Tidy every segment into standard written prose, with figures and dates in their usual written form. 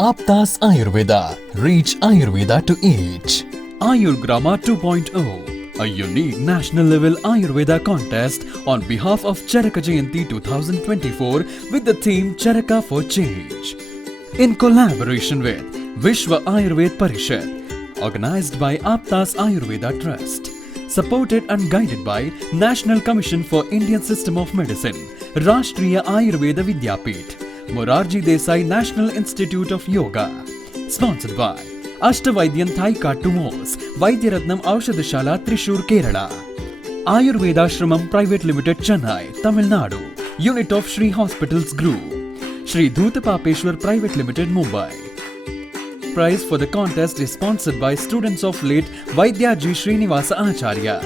Aptas Ayurveda. Reach Ayurveda to each. Ayurgrama 2.0, a unique national level Ayurveda contest on behalf of Charaka Jayanti 2024 with the theme Charaka for Change. In collaboration with Vishwa Ayurved Parishad, organized by Aptas Ayurveda Trust, supported and guided by National Commission for Indian System of Medicine, Rashtriya Ayurveda Vidyapith, Morarji Desai National Institute of Yoga, sponsored by Ashtavaidyan Thaika Tumos, Vaidyaratnam Aushadashala Trishur, Kerala, Ayurveda Shramam Private Limited, Chennai, Tamil Nadu, Unit of Shri Hospitals Group, Shri Dhutapapeshwar Private Limited, Mumbai. Prize for the contest is sponsored by students of late Vaidyaji Srinivasa Acharya.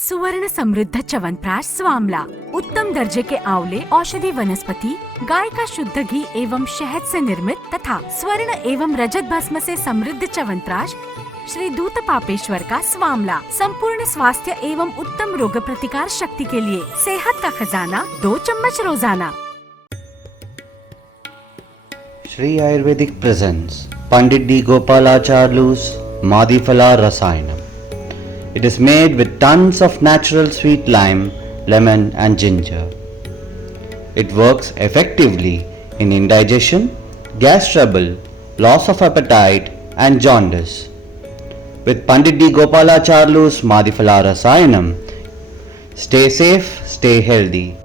सुवर्ण समृद्ध च्यवनप्राश स्वामला, उत्तम दर्जे के आंवले औषधि वनस्पति, गाय का शुद्ध घी एवं शहद से निर्मित तथा स्वर्ण एवं रजत भस्म से समृद्ध च्यवनप्राश श्री धूतपापेश्वर का स्वामला, संपूर्ण स्वास्थ्य एवं उत्तम रोग प्रतिकार शक्ति के लिए सेहत का खजाना, 2 चम्मच रोजाना। Sri Ayurvedic presents Pandit D. Gopalacharlu's Madhifala Rasayanam. It is made with tons of natural sweet lime, lemon and ginger. It works effectively in indigestion, gas trouble, loss of appetite and jaundice. With Pandit D. Gopalacharlu's Madhifala Rasayanam, stay safe, stay healthy.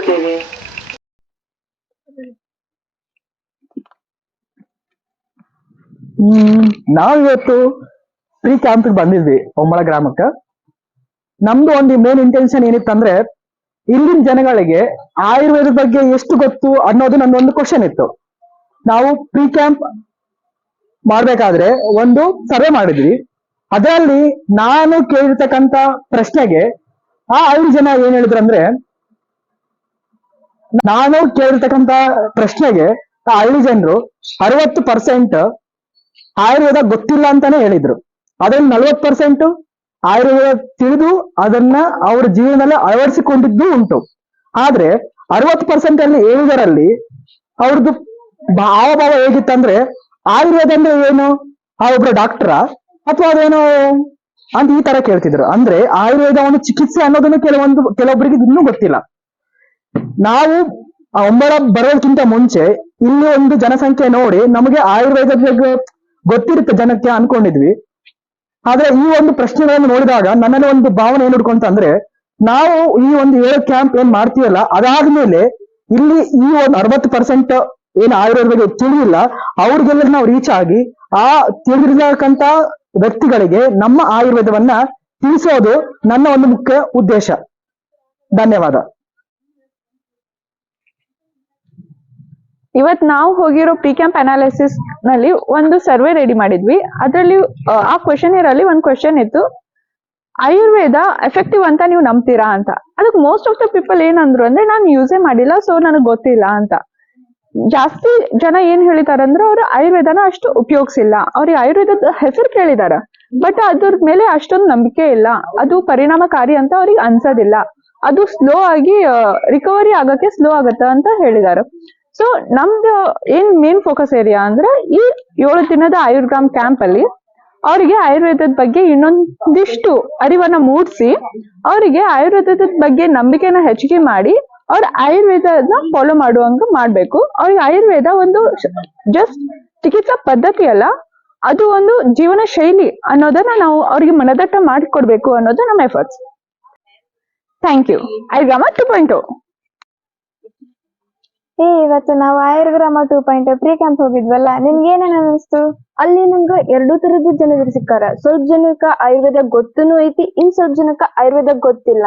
ಆಗ್ತೀವಿ? ನಾವಿವತ್ತು pre camp ಬಂದಿದ್ವಿ ಹೊಂಬಳ ಗ್ರಾಮಕ್ಕೆ. ನಮ್ದು ಒಂದು main intention ಏನಿತ್ತಂದ್ರೆ ಇಲ್ಲಿನ ಜನಗಳಿಗೆ ಆಯುರ್ವೇದ ಬಗ್ಗೆ ಎಷ್ಟು ಗೊತ್ತು ಅನ್ನೋದು ನನ್ನೊಂದು ಕ್ವಶನ್ ಇತ್ತು. ನಾವು ಪ್ರೀ ಕ್ಯಾಂಪ್ ಮಾಡ್ಬೇಕಾದ್ರೆ ಒಂದು ಸರ್ವೆ ಮಾಡಿದ್ವಿ. ಅದರಲ್ಲಿ ನಾನು ಕೇಳಿರ್ತಕ್ಕಂತ ಪ್ರಶ್ನೆಗೆ ಆ ಹಳ್ಳಿ ಜನ ಏನ್ ಹೇಳಿದ್ರಂದ್ರೆ, ನಾನು ಕೇಳಿರ್ತಕ್ಕಂತ ಪ್ರಶ್ನೆಗೆ ಆ ಹಳ್ಳಿ ಜನರು 60% ಆಯುರ್ವೇದ ಗೊತ್ತಿಲ್ಲ ಅಂತಾನೆ ಹೇಳಿದ್ರು. ಅದ್ರಲ್ಲಿ 40% ಆಯುರ್ವೇದ ತಿಳಿದು ಅದನ್ನ ಅವ್ರ ಜೀವನದಲ್ಲಿ ಅಳವಡಿಸಿಕೊಂಡಿದ್ದು ಉಂಟು. ಆದ್ರೆ 60% ಅಲ್ಲಿ ಹೇಳಿದರಲ್ಲಿ ಅವ್ರದ್ದು ಹಾವಭಾವ ಹೇಗಿತ್ತಂದ್ರೆ, ಆಯುರ್ವೇದ ಅಂದ್ರೆ ಏನು, ಆ ಒಬ್ರು ಡಾಕ್ಟರ ಅಥವಾ ಅದೇನೋ ಅಂತ ಈ ತರ ಕೇಳ್ತಿದ್ರು. ಅಂದ್ರೆ ಆಯುರ್ವೇದ ಒಂದು ಚಿಕಿತ್ಸೆ ಅನ್ನೋದನ್ನು ಕೆಲವೊಬ್ಬರಿಗೆ ಇನ್ನೂ ಗೊತ್ತಿಲ್ಲ. ನಾವು ಒಂಬಳ ಬರೋದಕ್ಕಿಂತ ಮುಂಚೆ ಇಲ್ಲಿ ಒಂದು ಜನಸಂಖ್ಯೆ ನೋಡಿ ನಮಗೆ ಆಯುರ್ವೇದ ಬಗ್ಗೆ ಗೊತ್ತಿರುತ್ತೆ ಜನಕ್ಕೆ ಅನ್ಕೊಂಡಿದ್ವಿ. ಆದ್ರೆ ಈ ಒಂದು ಪ್ರಶ್ನೆಗಳನ್ನು ನೋಡಿದಾಗ ನನ್ನಲ್ಲಿ ಒಂದು ಭಾವನೆ ಏನ್ ಹುಡ್ಕೊಂತ ಅಂದ್ರೆ, ನಾವು ಈ ಒಂದು 7 ಕ್ಯಾಂಪ್ ಏನ್ ಮಾಡ್ತೀವಲ್ಲ, ಅದಾದ್ಮೇಲೆ ಇಲ್ಲಿ ಈ ಒಂದು 60% ಏನ್ ಆಯುರ್ವೇದ ಬಗ್ಗೆ ತಿಳಿದಿಲ್ಲ ಅವ್ರಿಗೆಲ್ಲ ನಾವು ರೀಚ್ ಆಗಿ ಆ ತಿಳಿದಿರ್ತಕ್ಕಂತ ವ್ಯಕ್ತಿಗಳಿಗೆ ನಮ್ಮ ಆಯುರ್ವೇದವನ್ನ ತಿಳಿಸೋದು ನನ್ನ ಒಂದು ಮುಖ್ಯ ಉದ್ದೇಶ. ಧನ್ಯವಾದ. ಇವತ್ ನಾವು ಹೋಗಿರೋ ಪ್ರೀ ಕ್ಯಾಂಪ್ ಅನಾಲಿಸಿಸ್ ನಲ್ಲಿ ಒಂದು ಸರ್ವೆ ರೆಡಿ ಮಾಡಿದ್ವಿ. ಅದರಲ್ಲಿ ಆ ಕ್ವೆಶನ್ ಅಲ್ಲಿ ಒಂದು ಕ್ವೆಶನ್ ಇತ್ತು, ಆಯುರ್ವೇದ ಎಫೆಕ್ಟಿವ್ ಅಂತ ನೀವು ನಂಬ್ತೀರಾ ಅಂತ. ಅದಕ್ಕೆ ಮೋಸ್ಟ್ ಆಫ್ ದ ಪೀಪಲ್ ಏನಂದ್ರು ಅಂದ್ರೆ, ನಾನು ಯೂಸೇ ಮಾಡಿಲ್ಲ ಸೊ ನನಗೆ ಗೊತ್ತಿಲ್ಲ ಅಂತ. ಜಾಸ್ತಿ ಜನ ಏನ್ ಹೇಳಿದಾರಂದ್ರೆ, ಅವ್ರು ಆಯುರ್ವೇದನ ಅಷ್ಟು ಉಪಯೋಗಿಸಿಲ್ಲ, ಅವ್ರಿಗೆ ಆಯುರ್ವೇದದ ಹೆಸರು ಕೇಳಿದಾರ ಬಟ್ ಅದ್ರ ಮೇಲೆ ಅಷ್ಟೊಂದು ನಂಬಿಕೆ ಇಲ್ಲ, ಅದು ಪರಿಣಾಮಕಾರಿ ಅಂತ ಅವ್ರಿಗೆ ಅನ್ಸೋದಿಲ್ಲ, ಅದು ಸ್ಲೋ ಆಗಿ ರಿಕವರಿ ಆಗಕ್ಕೆ ಸ್ಲೋ ಆಗತ್ತ ಅಂತ ಹೇಳಿದಾರೆ. ಸೊ ನಮ್ದು ಏನ್ ಮೇನ್ ಫೋಕಸ್ ಏರಿಯಾ ಅಂದ್ರೆ, ಈ 7 ದಿನದ ಆಯುರ್ಗ್ರಾಮ್ ಕ್ಯಾಂಪ್ ಅಲ್ಲಿ ಅವರಿಗೆ ಆಯುರ್ವೇದದ ಬಗ್ಗೆ ಇನ್ನೊಂದಿಷ್ಟು ಅರಿವನ್ನ ಮೂಡಿಸಿ ಅವರಿಗೆ ಆಯುರ್ವೇದದ ಬಗ್ಗೆ ನಂಬಿಕೆನ ಹೆಚ್ಚಿಗೆ ಮಾಡಿ ಅವ್ರ ಆಯುರ್ವೇದನ ಫಾಲೋ ಮಾಡುವಂಗ ಮಾಡ್ಬೇಕು. ಅವ್ರಿಗೆ ಆಯುರ್ವೇದ ಒಂದು ಜಸ್ಟ್ ಚಿಕಿತ್ಸಾ ಪದ್ಧತಿ ಅಲ್ಲ, ಅದು ಒಂದು ಜೀವನ ಶೈಲಿ ಅನ್ನೋದನ್ನ ನಾವು ಅವ್ರಿಗೆ ಮನದಟ್ಟ ಮಾಡಿಕೊಡ್ಬೇಕು ಅನ್ನೋದು ನಮ್ಮ ಎಫರ್ಟ್ಸ್. Thank you. ಆಯುರ್ಗ್ರಾಮ 2.0. ಇವತ್ತು ನಾವು ಆಯುರ್ಗ್ರಾಮ 2.0 ಪ್ರೀ ಕ್ಯಾಂಪ್ ಹೋಗಿದ್ವಲ್ಲ, ನಿಮ್ಗೆ ಏನೇನ್ ಅನಿಸ್ತು? ಅಲ್ಲಿ ನಮ್ಗೆ 2 ತರದ್ದು ಜನರು ಸಿಕ್ಕಾರ. ಸ್ವಲ್ಪ ಜನಕ್ಕ ಆಯುರ್ವೇದ ಗೊತ್ತೂ ಐತಿ, ಇನ್ ಸ್ವಲ್ಪ ಜನಕ್ಕ ಆಯುರ್ವೇದ ಗೊತ್ತಿಲ್ಲ.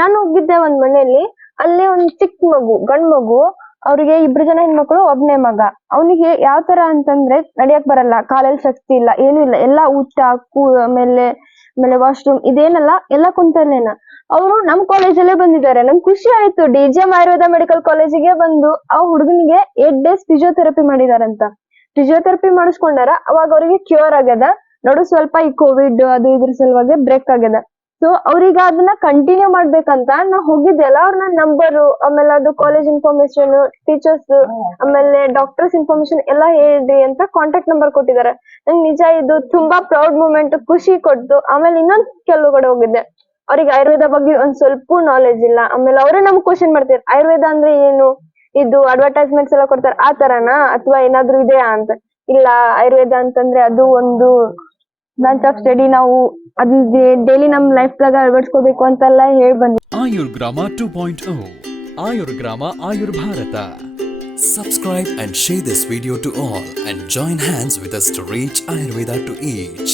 ನಾನು ಹೋಗಿದ್ದೆ ಒಂದ್ ಮನೆಯಲ್ಲಿ, ಅಲ್ಲಿ ಒಂದ್ ಚಿಕ್ಕ ಮಗು, ಗಂಡ್ ಮಗು, ಅವ್ರಿಗೆ 2 ಜನ ಹೆಣ್ಮಕ್ಳು, ಒಬ್ನೇ ಮಗ. ಅವನಿಗೆ ಯಾವ ತರ ಅಂತಂದ್ರೆ ನಡಿಯಕ್ ಬರಲ್ಲ, ಕಾಲಲ್ಲಿ ಶಕ್ತಿ ಇಲ್ಲ, ಏನೂ ಇಲ್ಲ, ಎಲ್ಲಾ ಊಟ ಆಮೇಲೆ ವಾಶ್ರೂಮ್ ಇದೇನಲ್ಲ ಎಲ್ಲ ಕುಂತಲ್ಲೇನ. ಅವರು ನಮ್ ಕಾಲೇಜಲ್ಲೇ ಬಂದಿದ್ದಾರೆ. ನಮ್ಗೆ ಖುಷಿ ಆಯ್ತು. DGM ಆಯುರ್ವೇದ ಮೆಡಿಕಲ್ ಕಾಲೇಜಿಗೆ ಬಂದು ಆ ಹುಡುಗನಿಗೆ 8 days ಫಿಸಿಯೋಥೆರಪಿ ಮಾಡಿದಾರಂತ. ಫಿಸಿಯೋಥೆರಪಿ ಮಾಡಿಸ್ಕೊಂಡಾರ, ಅವಾಗ ಅವ್ರಿಗೆ ಕ್ಯೂರ್ ಆಗ್ಯದ. ನೋಡು ಸ್ವಲ್ಪ ಈ ಕೋವಿಡ್ ಅದು ಇದ್ರ ಸಲುವಾಗಿ ಬ್ರೇಕ್ ಆಗ್ಯದ. ಸೊ ಅವ್ರೀಗ ಅದನ್ನ ಕಂಟಿನ್ಯೂ ಮಾಡ್ಬೇಕಂತ ನಾ ಹೋಗಿದ್ದೆಲ್ಲ ಅವ್ರನ್ನ ನಂಬರು, ಆಮೇಲೆ ಅದು ಕಾಲೇಜ್ ಇನ್ಫಾರ್ಮೇಶನ್, ಟೀಚರ್ಸ್, ಆಮೇಲೆ ಡಾಕ್ಟರ್ಸ್ ಇನ್ಫಾರ್ಮೇಶನ್ ಎಲ್ಲ ಹೇಳ್ರಿ ಅಂತ ಕಾಂಟ್ಯಾಕ್ಟ್ ನಂಬರ್ ಕೊಟ್ಟಿದ್ದಾರೆ. ನಂಗೆ ನಿಜ ಇದು ತುಂಬಾ ಪ್ರೌಡ್ ಮೂಮೆಂಟ್, ಖುಷಿ ಕೊಡ್ತು. ಆಮೇಲೆ ಇನ್ನೊಂದ್ ಕೆಲವು ಕಡೆ ಹೋಗಿದ್ದೆ, ಅವ್ರಿಗೆ ಆಯುರ್ವೇದ ಬಗ್ಗೆ ಒಂದ್ ಸ್ವಲ್ಪ ನಾಲೆಜ್ ಇಲ್ಲ. ಆಮೇಲೆ ಅವರೇ ನಮ್ಗೆ ಕ್ವಶನ್ ಮಾಡ್ತಾರೆ, ಆಯುರ್ವೇದ ಅಂದ್ರೆ ಏನು, ಇದು ಅಡ್ವರ್ಟೈಸ್ಮೆಂಟ್ಸ್ ಎಲ್ಲ ಕೊಡ್ತಾರೆ ಆ ತರನಾ ಅಥವಾ ಏನಾದ್ರು ಇದೆಯಾ ಅಂತ. ಇಲ್ಲ, ಆಯುರ್ವೇದ ಅಂತಂದ್ರೆ ಅದು ಒಂದು ಬ್ರಾಂಚ್ ಆಫ್ ಸ್ಟಡಿ, ನಾವು ಅದನ್ನ ಡೈಲಿ ನಮ್ ಲೈಫ್ ದಾಗ ಅಳವಡಿಸ್ಕೋಬೇಕು ಅಂತೆಲ್ಲ ಹೇಳಿ ಬಂದ್ವಿ. Ayurgrama 2.0 Ayurgrama Ayurbharata. Subscribe and share this video to all and join hands with us to reach Ayurveda to each.